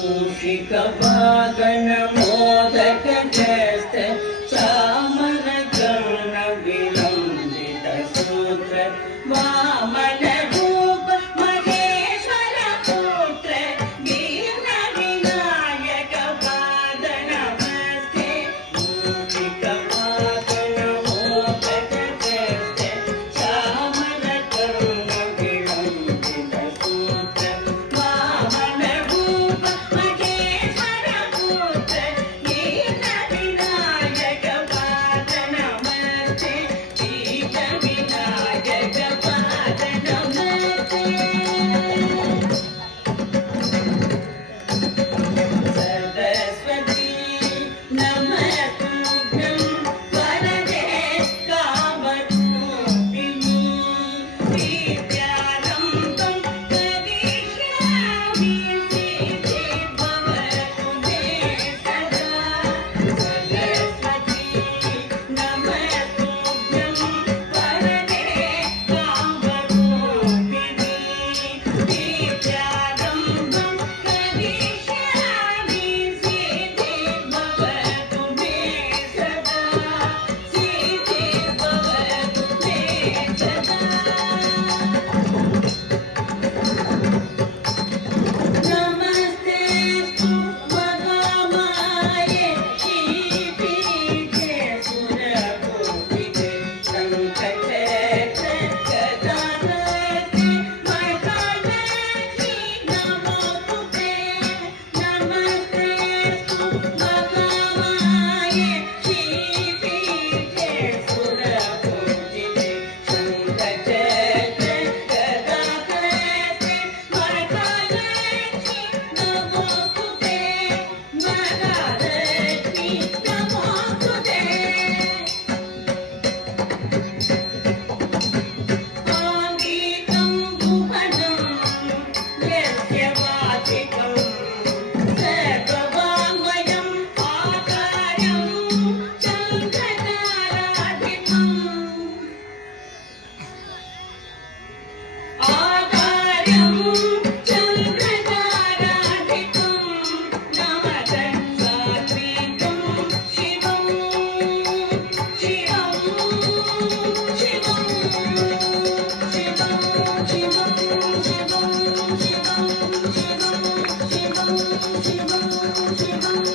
मूषिक wagon modak जस्त चामर कर्ण विलंबित सूत्र वामन रूप महेश्वर पुत्र दीन विनायक पाद नमस्ते मूषिक वागन मोदक जस्त चामर कर्ण विलंबित सूत्र वामन रूप महेश्वर पुत्र दीन विनायक पाद नमस्ते दीन विनायक पाद नमस्ते सरस्वती नमस्तुभ्यं वरदे कामरूपिणी विद्यारम्भं करिष्यामि सिद्धिर्भवतु मे सदा सरस्वती नमस्तुभ्यं वरदे कामरूपिणी विद्यारम्भं करिष्यामि सिद्धिर्भवतु मे सदा सिद्धिर्भवतु मे सदा नमस्ते महामाये श्रीपीठे सुरपूजिते शङ्खचक्रगदाधरे महालक्ष्मी नमोस्तुते नमस्ते महामाये श्रीपीठे सुरपूजिते शङ्खचक्रगदाधरे महालक्ष्मी नमोस्तुते महालक्ष्मी नमोस्तुते आङ्गिकं भुवनं यस्य वाचिकं सर्ववाङ्मयम् आकारं चन्द्रताराधिपम् आकारं चन्द्रताराधिपं नवदन्तात्विकं शिवं शिवं शिवं शिवं शिवं शिवं शिवं शिवं शिवं शिवं शिवं